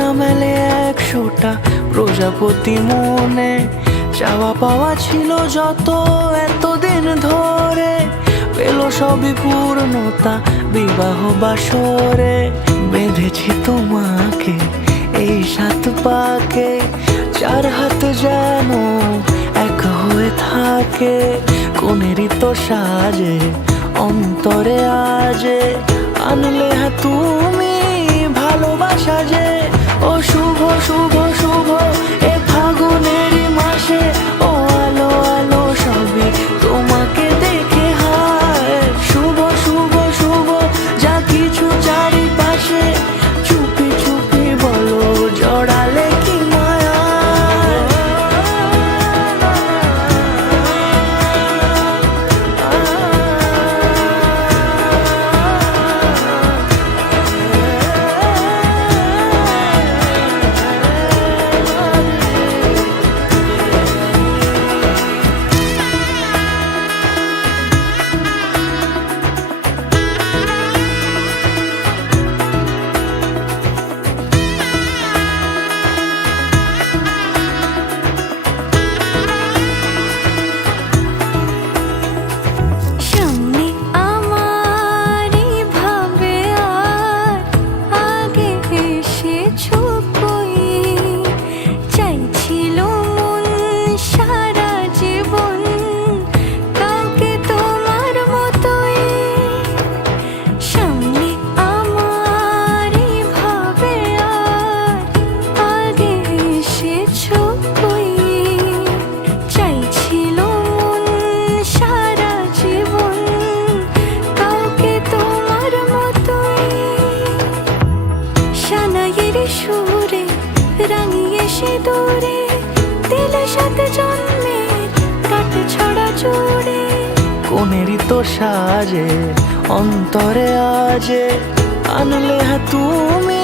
না মেলে 100টা প্রজাপতি মনে। চাওয়া পাওয়া ছিল যত এতদিন ধরে, পেল সবই পূর্ণতা বিবাহ বাসরে। বেঁধেছি তোমাকে এই 7 পাকে, 4 হাত যেন এক হয়ে থাকে। কোনেরই তো সাজে অন্তরে আজে, আনলে হ্যাঁ তুমি ভালোবাসা যে। ও শুভ শুভ শুভ এ ফাগুনেরই মাসে, ও আলো আলো সবই তোমাকে দেখে হায়। শুভ শুভ শুভ যা কিছু চারিপাশে, চুপি চুপি বলো জড়ালে কি মায়া। সুরে রাঙিয়ে সে দূরে দিলে 7 জন্মের কাট ছড়া জুড়ে। কোনেরই তো সাজে অন্তরে আজে, আনলে হ্যাঁ তুমি